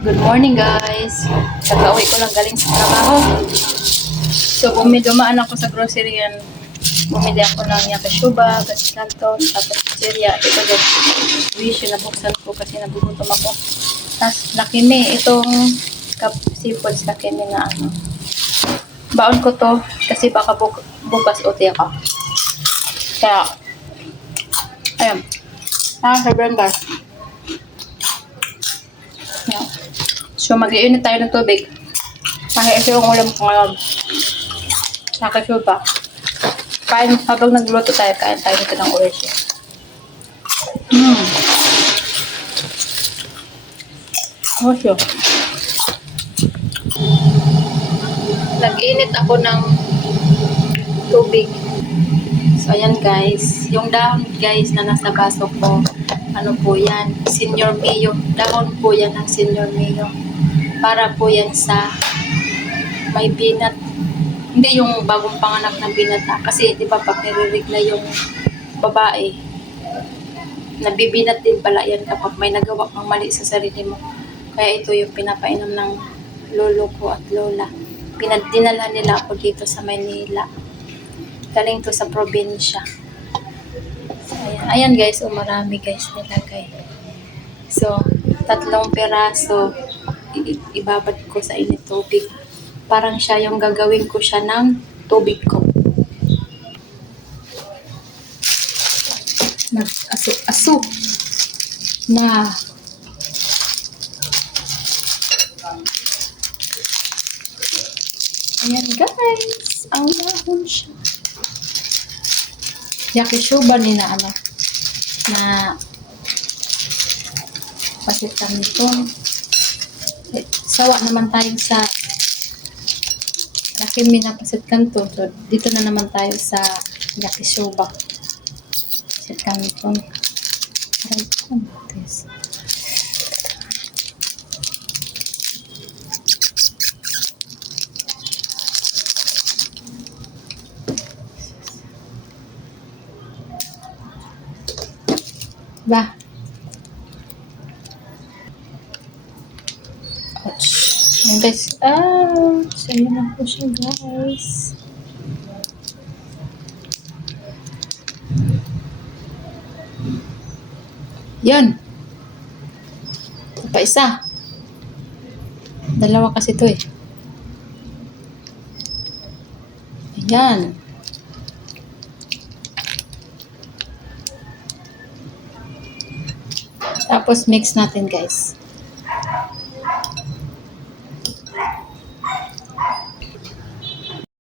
Good morning guys. Pagka-uwi ko lang galing sa trabaho. So bumili, dumaan ako sa grocery yan. Bumili ako ng yakashuba, gaskanton, tapos sirya. Ito din. Wish yun nabuksan ko kasi nagugutom ako. Tapos nakimi itong cup seafood sa kini na ano. Baon ko to kasi baka buk bukas uti ako. Kaya, ayun. Ah, sobrang guys. Yan. So, mag-iinit tayo ng tubig. Kasi ito yung ulam ko ngayon. Nakasuba. Kain, habang nagluto tayo, kain tayo nito ng orange. Hmm. Orange yun. Nag-init ako ng tubig. So, ayan guys. Yung dahon guys na nasa baso ko, ano po yan? Senior Mio. Dahon po yan ng Senior Mio. Para po yan sa may binat. Hindi yung bagong panganak ng binata. Kasi di ba pag nire-regla yung babae, nabibinat din pala yan kapag may nagawa kang mali sa sarili mo. Kaya ito yung pinapainom ng lolo ko at lola. Pinadinala nila ako dito sa Maynila. Galing to sa probinsya. Ayan. ayan guys, oh, marami guys nilagay. So, tatlong peraso, ibabad ko sa init tubig. Parang siya yung gagawin ko siya ng tubig ko. Nag-aso-aso na Ayan guys, ang dahon siya. Yakisoba ni na ano, na pasitan nito. Sawa naman tayo sa Lakimi na pasit kanto. So, dito na naman tayo sa yakisoba. Pasit kanto. Aray ko. Ba? Ayan guys. Ah, sa'yo na po siya guys. Yan. Ito pa isa. Dalawa kasi to eh. Ayan. Tapos mix natin guys. Yeah.